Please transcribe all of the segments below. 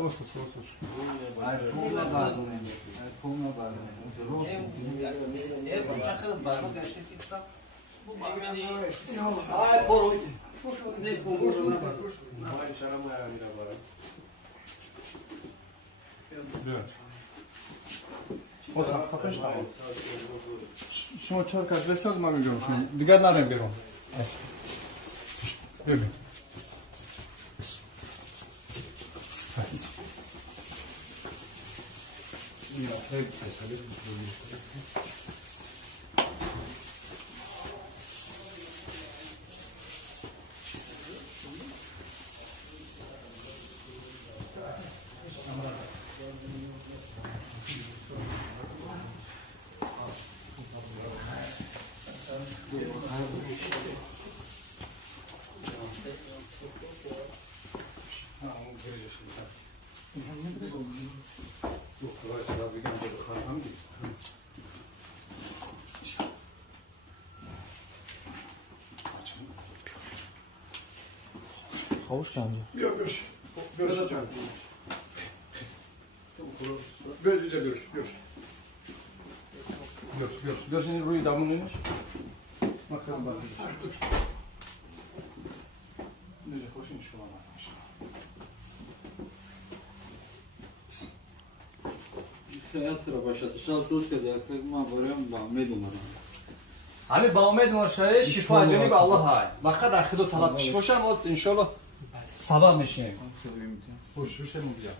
Otur. Ay pomla bardone. Pomla bardone. Rost. Çakıl var mı? Gerçekten çıksa. Bu bardone. Ay bol. Ne pomla? Ay şaram ayağıyla var. Otur, sakın tamam. Şunu çarka besaz mı görüyorum şimdi? Diğer nereden görüyorum? Böyle. Ya hep tesadüf bir Havuç geldi. Görüş. Göreceğim. Göreceğim. Gör şimdi burayı damlıyormuş. Bakalım bakalım. Nece hoşun iş olamazmış. Hayatlara başlatışlar söz kadar ma varım ba medumara. Hani bağımed marşaya şifa cenab Allah hay. Laqad axido talab pish bosham o inshaallah sabab mishim. Hoş mi bia.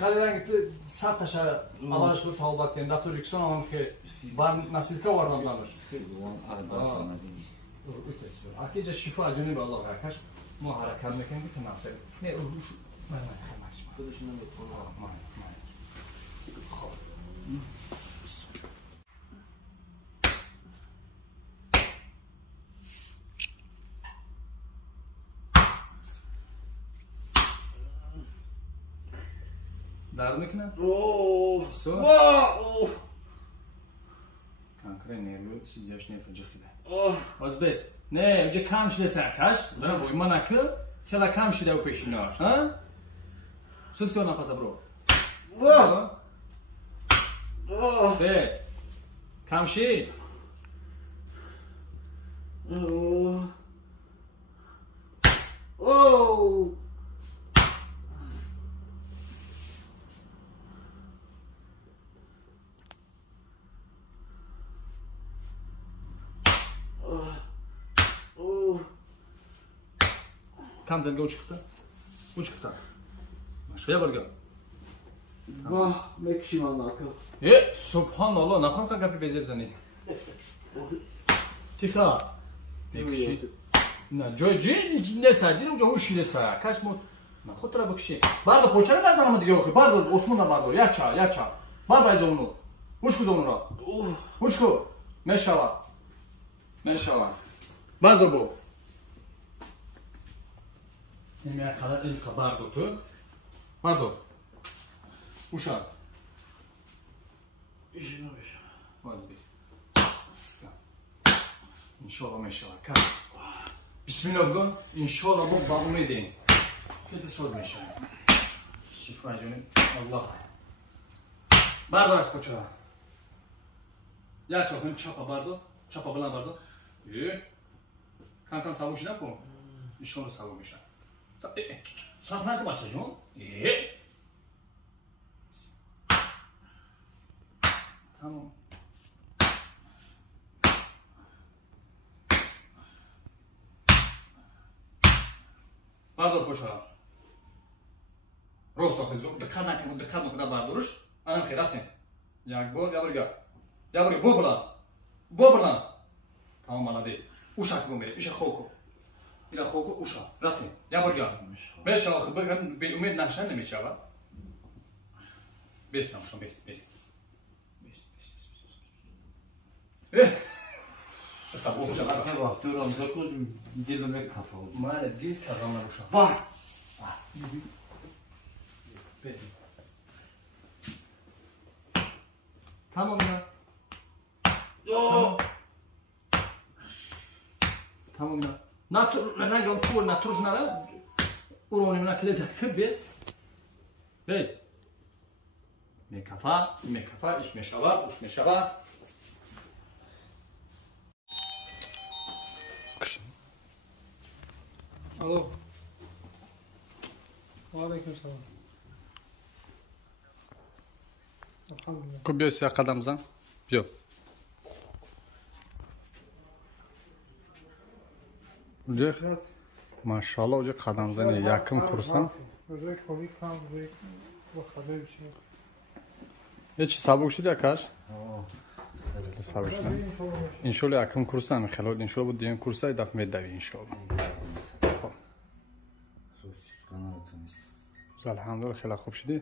خالی رنگ تو صد تاشه اولش رو تابت کنده تو ریکسون هم که بر نسیلکه واردم نباشه اکی جا شفا جنوب الله هرکش ما حرکت میکنیم که نسیل نه روش من خمش خودشون من خب درد میکنه؟ اوه سو؟ اوه کنکره نیرو سیدیاش نیفرجه خیده باز بس نه اونجا کم شده سرکش برای بوی ما نکل خیلی کم شده و پیشیناش ها؟ سوز کن نفسه برو بس کم شید اوه Tam denge uçukta. Uçukta. Başkaya var gel. Vah, mekşim Allah akıl. Subhanallah, nakon ka kapi bezeb zani. Tifra. Mekşi. Ne, joy ne serdi, اونجا اون شیله سر. کاش مو خود را بکشی. بردا پوچره نزنم دیگه آخه. بردا عثمان بردا. یا چا. بردا از اونو. مشکو اون را. مشکو. مشاوا. بردا بو. Yemeğe kadar el kadar tuttu. Pardon. Uşak. İşine beş. Vazgeç. İnşallah. Kal. Bismillah. İnşallah bu bağımı edin. Kedi sormuş. Şifa canım. Allah. Bardak koça. Ya çapın çapa bardo. Çapa bulan bardo. Kankan savuş ne bu? İnşallah savuşa. Safranı başlayacağım. Tamam. Pardon koşa. Rosto kızım. Dikkat nokta barduruş. Anam xiraftin. Yak bol ya buraya. Bu bulan. Tamam malades. Uşak bu mere. İşe xoku. إلى خوك وشا رفتي يا برجع بس شو خبر كان بالأميد نحشان نمشيها بس نمشون بس إيه طب وش أنا بقى ترى مزكوز ديل مك كفاو ما ندير كلام وشا باه tamam ya tamam ya Naturżna, urony na tyle tak bez. بید میکفه ایش میشوه اوش میشوه الو وعلیکم السلام الحمدلله کو بیا سیا قدم زن بیا اونجا ماشاءالله اونجا قدم زنی یکم کورسم روی کوی کام روی با خبر بشیم هیچ سبک شده کاش سبک شده انشالله یکم کورسم خلال انشالله بود دیگه کورسای دفعه میدوی انشالله الحمدلله خیلی خوب شدی